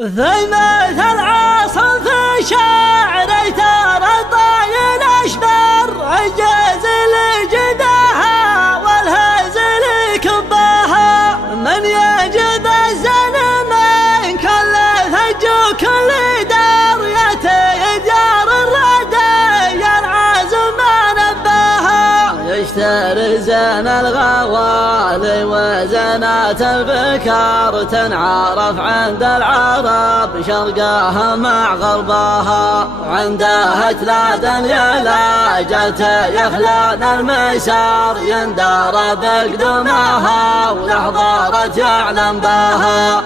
ثمة العاصل في شعري ترى طايل أشبر عجز لجداها والهزل كباها من يجد الزن من كل ثج وكل دار يأتي ديار الردى العازم ما نباها يشتري زين الغوالي وزنات البكار تنعرف عند العرب شرقاها مع غرباها عندها تلاد اليلاجة يخلان المسار يندار بقدمها والحضارة يعلم بها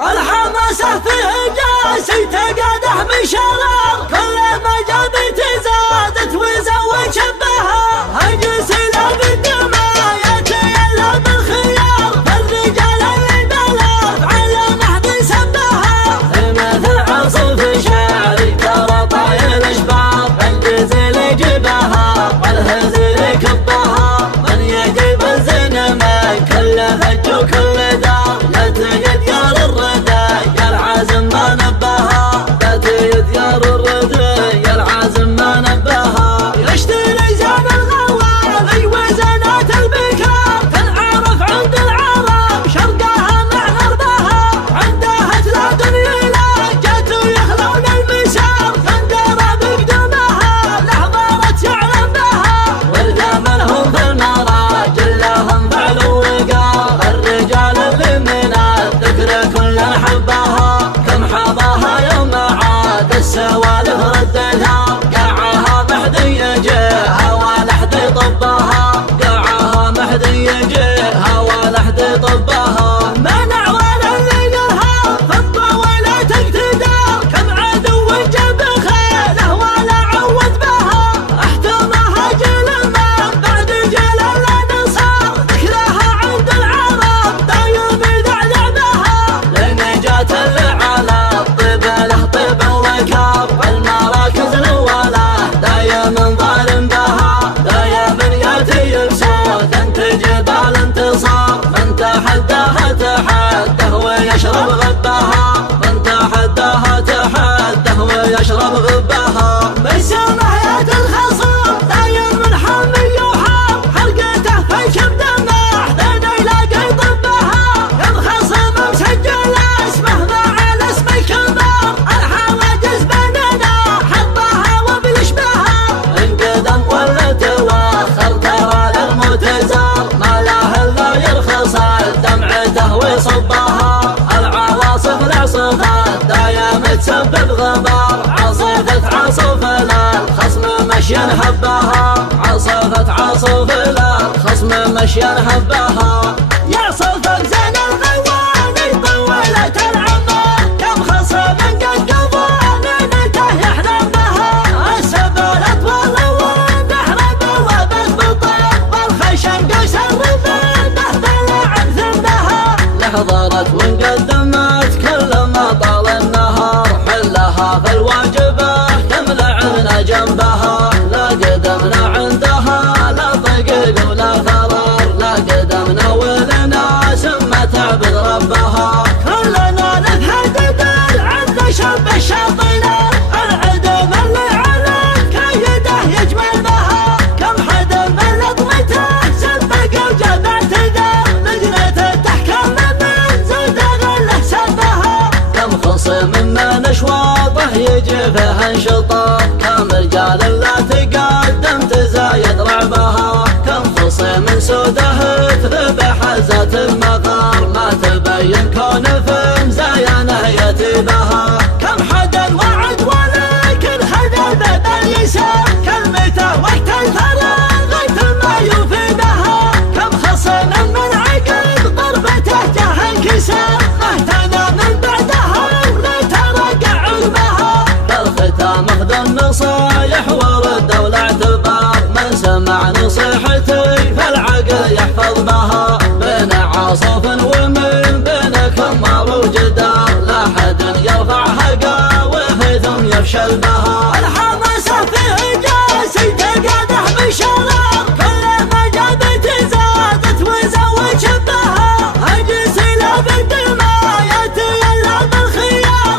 الحماسة في جاسي تقدح بشرار كل ما جابت زادت وزود شبها هجس لا بالدماء يتيلا بالخيار فالرجال اللي بلغ على محض سبها مثل عصف شعري ترى طايل اشبار الجزل يجبها والهزل كبها من يجيب الزن من كل فج وكل دار يتي ديار الردى يا العازم ما نبها يتي ديار الردى يا العازم ما نبها يشتري زين الغوالي وزنات البكار تنعرف عند العرب شرقها مع غربها عندها تلاد اليلاجة يخلون المسار تندر بقدمها الحضارة يعلم بها ورثا منهم في المراجل لهم فعل ووقار الرجال اللي من الذكر كل حبها كم حظاها يوم عاد السوالف ردتها قاعها محدي يجيها ولا حد يطبها قاعها محدي يجيها ولا حد يطبها منع ولا اللي قالها فضة ولا تقتدار كم عدو جاب خيله ولا عود بها احتماها جيل من بعد جيل لنا صار ذكرها عند العرب دايم يذعذع بها لنجاة العلا الطب له طب وكاب المراكز الولا دايم ظالم بها دايم ياتي بصوت انت جبال انتصار من تحداها تحده ويشرب غبها من تحداها تحده ويشرب غبها من سمايات الخصم دايم من حمي وحار حرقته في الكبد محدد يلاقي طبها كم خصم مسجل اسمه مع الاسم الكبار الحواجز بيننا حطها وبالاشباها ان قدم ولا تواخر ترى للمتزار ما له الا يرخص دمعته ويصبها العواصف العصفات دايم تسبب غبار عصفت عصف الخصم مشيا هبها عصفت عصف الخصم مشيا هبها يا صفك زين الغوالي طولت العمر كم خصم قد قضى ليلته يحلم بها السبلت واللون نحرب وبالبطن والخشن قوس الربن بهدل عن ذنبها لحضرت وانقدمت كل ما طال النهار حلها في الواجبه تملعنا جنبها لا قدمنا عندها لا ضيق ولا فرار لا قدمنا ولنا سمة تعبد ربها كلنا نتهدد عند شاب الشاطئة العدم اللي على كيده يجمل بها كم حد من لطمته سبق وجمع تدار لجنة التحكم من زود غله سبها كم خصم من اشواطه يجي فيها انشطاط كم رجال لا تقدم تزايد رعبها كم خصم سوده تذبح ذات المقار ما تبين كون في مزاينه يتيبها كم حدا وعد ولكن خذ باب اليسار كلمته وقت الفراغ غير ما يوفي بها كم خصم من عقد ضربته جاه انكسار اهتنى من بعدها ولا ترقع عقبها بالختام اخذ النصايح ورد ولا اعتبار من سمع نصيحتي فالعقل يحفظ بها بين عاصف ومن بين كمار وجدار لا حد يرفع حقاويه ثم يفشل بها الحماسة في جاسي تقدح بشرار كل ما جابت زادت وزود شبها هجس لا بالدماء يتيلا بالخيار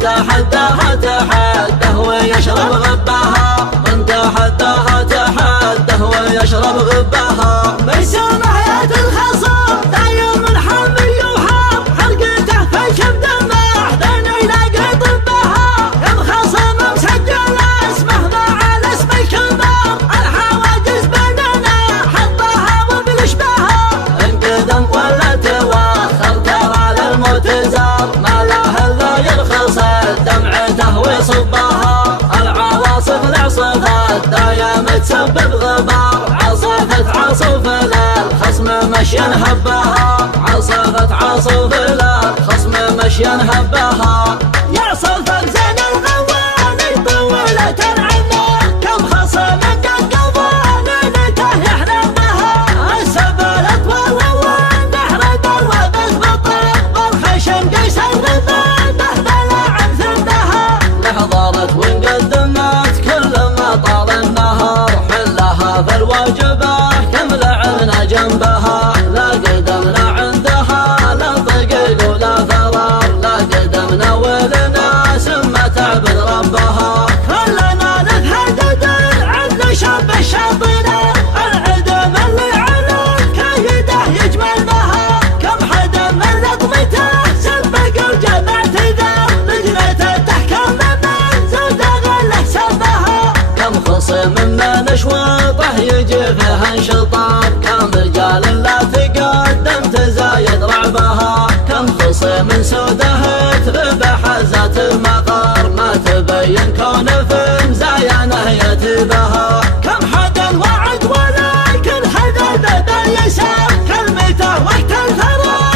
تحداها تحده ويشرب غبها، من تحداها تحده ويشرب غبها. ميسومة يا الخصم دايم حامي وحار، حرقته في الكبد محدن يلاقي طبها. يا مخصم مسجل اسمه مع الاسم الكبار، الحواجز بيننا حطها وبالاشباها. ان قدم ولا تواخر ترى للموت زار، ما له الا يرخص دمعته ويصبها. العواصف العصفات دايم تسبب غبار، عصفت عصف للخصم مشيا هبها، عصفت عصف للخصم مشيا هبها. يا صفا زين الغواني طولة العمر، كم خصم قد ظالمته يحلم بها. السبل اطول والنحر دروب بطل، والخشم قيس الربابه بلا عن ثمدها. لحظرت وانقدمت كل ما طال النهار، حلها في الواجبه كم لعنا جنبها. لا قدمنا عندها لا ضيق ولا فرار، لا قدمنا ولناس ما تعبد ربها. كلنا نتهدد عند شاب الشاطرة، العدم اللي على كيده يجمل بها. كم حدا من لطمته سبق وجاب اعتذار، لجنته تحكم من زوده غله سبها. كم خصم من اشواطه يجي فيها انشطار، كم رجال لا تقدم تزايد رعبها. كم خصم سوده تذبح ذات المقار، ما تبين كون في مزاينه يتبها. كم حدا وعد ولكن خذل باليسار، كلمته وقت الفراغ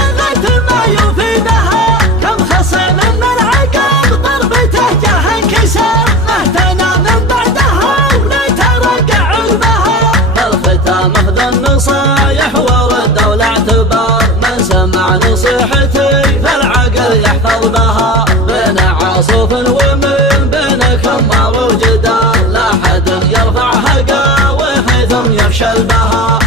ما يفيدها. كم خصم من عقب ضربته جاه انكسار، مهتنا من بعدها وليترقع عقبها. الختام اخذ النصايح ورد ولا اعتبار، من سمع نصيحتي فالعقل يحفظ بها. بين عاصف ومن بين كمار وجدار، لا حد يرفع هقاوي ثم يفشل بها.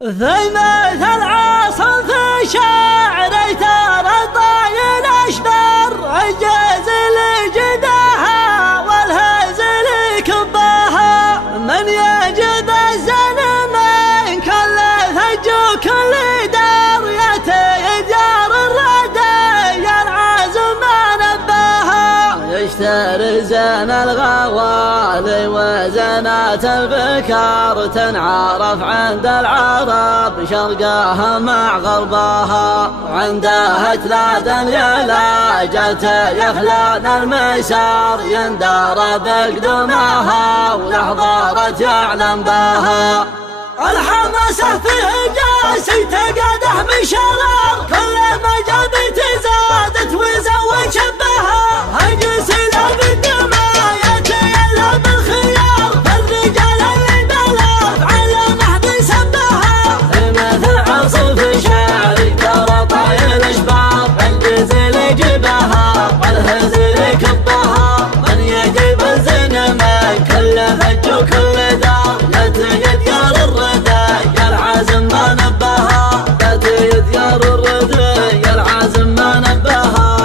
ثيمة العاصف في شعري ترى طايل اشدر، عجز لجداها والهزل كباها. من يجد الزن من كل ثج وكل دار، ياتي ديار الردى العازم ما نباها. يشتري زين الغوالي وزنات البكار، تنعرف عند العرب شرقاها مع غرباها. عندها تلادن يا جت يخلان المسار، يندار بقدمها ولحظارة يعلم بها. الحماسة فيه جاسي تقاده من شرار، كل ما جابت زادت وزود شبها. هجس لا بالدماء يتيلا بالخيار، فالرجال اللي بلغ على نهب سبها. مثل عصف شعري ترى طايل اشبار، الجزل جبها والهزل كبها. من يجيب الزن من كل فج وكل دار، يتي ديار الردى يا العازم ما نبها. يتي ديار الردى يا العازم ما نبها.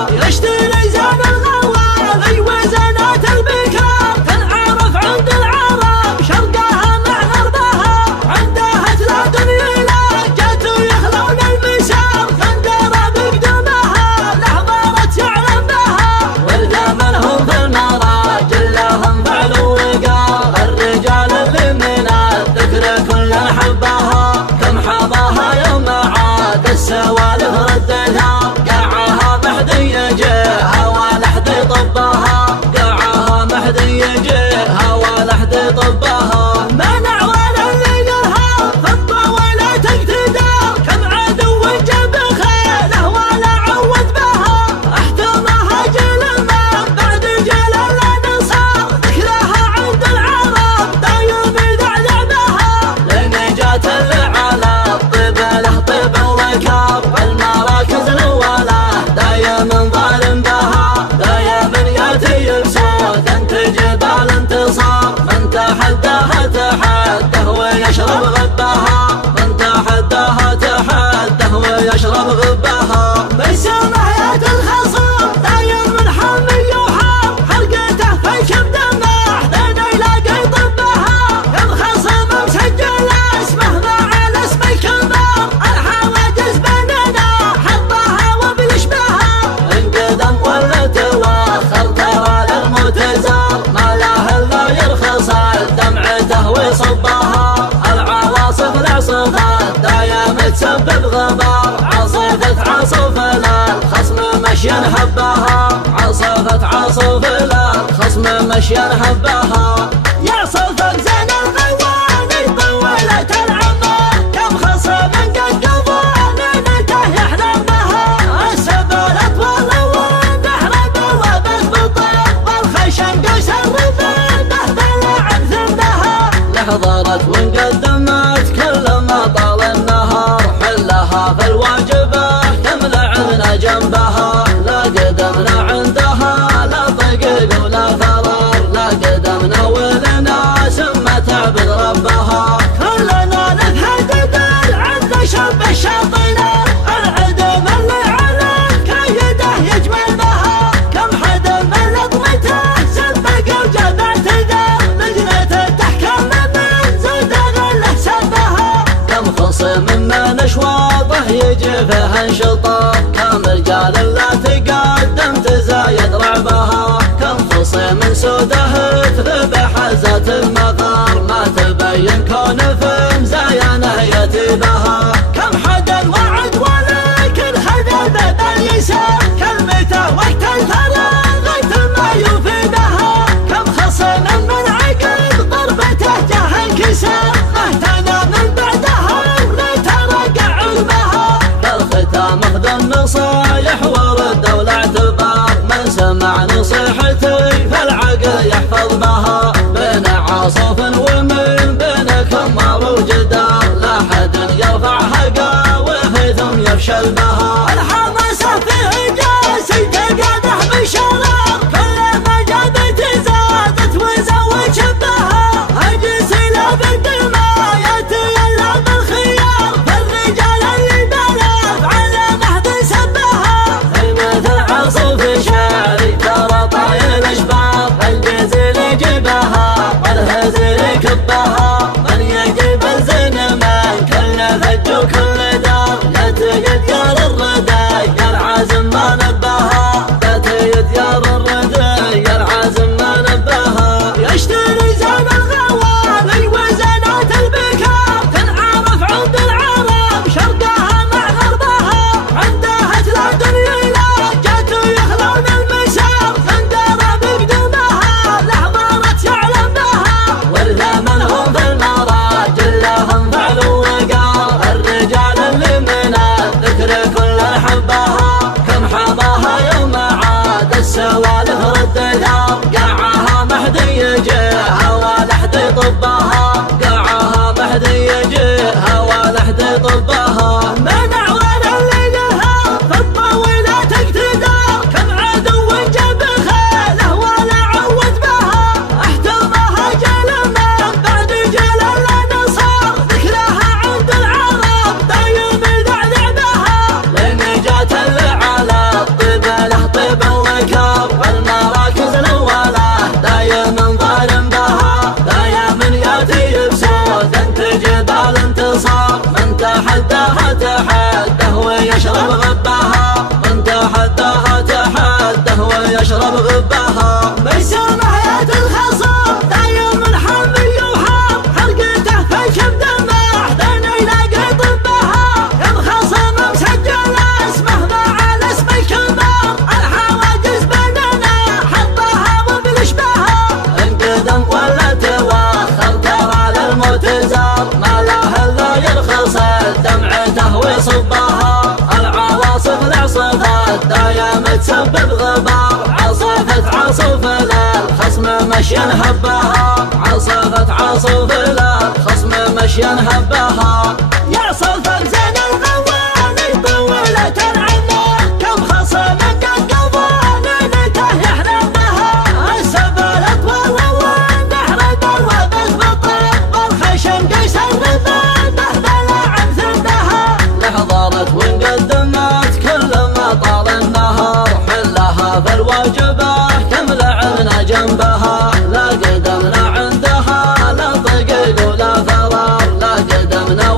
هبها، عصفت عصف الخصم مشيا هبها. يا صفك زين الغواني طولت العمر، كم خصم قد قضى ليلته يحلم بها. السبل اطول والنحر بوابه بطل، والخشم قوس الرفل بهبل عن ثمنها. لحظرت وانقدمت كل ما طال النهار، حلها في الواجبه تملعنا جنبها. لا قدمنا عندها لا ضيق ولا ثرر، لا قدمنا ولنا سمة تعبد ربها. كلنا نتهدد عند شب الشاطئة، العدم اللي على كيده يجمل بها. كم حد من لطمته سبق وجاب اعتذر، لجنة التحكم من زود غله سبها. كم خصم من اشواطه يجي فيها انشطار، كم رجال لا تقدم تزايد رعبها. كم خصم من سوده تذبح ذات المقار، ما تبين كون في مزاينه يتيبها. كم حدا وعد ولكن خذ باب اليسار، كلمته وقت الفراغ غيث ما يفيدها. كم خصم من عقب ضربته جاه انكسار، اهتنى من بعدها لترقع علمها. بالختام اخذ النصايح ورد والاعتبار، من سمع نصيحتي فالعقل يحفظ بها. بين عاصف ومن بين كمار وجدار، لا حد يرفعها قاوه ثم يفشل بها. الحماسه فيه جاسي تقادح بشرار، كل ما جابت زادت وزود شبها. اجسي لا بالدماء يتيلا بالخيار، فالرجال اللي بلف على محض سبها. مثل عاصف شعري ترى طايل اشبار، الجزيل يجيبها والهزيل يكبها. من يجيب الزين من كل فج وكل دار، يتيد يار الردى يا العازم ما نبها. يتيد يار الردى يا العازم ما نبها. يشتري زين الغوالي وزنات البكار، تنعرف عند العرب شرقها مع غربها. عندها تلا دنيا لا جاتوا يخلون المسار، خندرة بقدومها لحظارت يعلم بها. ورثا منهم في المراجل لهم فعل وقار، الرجال اللي من الذكر كل حبها. كم حظاها يوم عاد السوالف رد ثار، قاعها محدي يجيها ولا حد يطبها. قاعها محدي يجيها ولا حد يطبها. منع ولا اللي لها فضة ولا تقتدار، كم عدو جاب خيله ولا عود بها. احتمها جيل من بعد جيل الانصار، ذكرها عند العرب دايم يذعذع بها. لنجاة اللي على الطيب له طيب وكار، والمراكز الاولى دايم ظالم بها. دايم ياتي بسود تجيب الانتصار، من تحداها تحده ويشرب غبها. من تحداها تحده ويشرب غبها. بيسام حياة الخصم دايم حمي وحار، حرقته في الكبد محدن يلاقي طبها. كم خصم مسجل اسمه مع الاسم الكبار، الحواجز بيننا حطها وبالاشباها. انقدم ولا توخر ترى للموت زار، ما له الا يرخص دمعته ويصبها. العواصف العصفت دايم تسبب غبار، عصفت عصف الخصم مشيا هبها. عصفت عصف الخصم مشيا هبها. يا صفك زين الغواني طولت العمر، كم خصم قد قضى ليلته يحلم بها. السبل اطول والنحر بوابه بطل، والخشم قيس الرفل بهبل عن ثمنها. لحظرت وانقدمت كل ما طال النهار، حلها في الواجبه تملعنا جنبها. لا قدمنا عندها لا ضيق ولا ثرر، لا قدمنا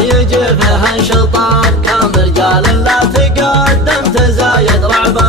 يجي فيها انشطار كم رجال لا تقدم تزايد رعبه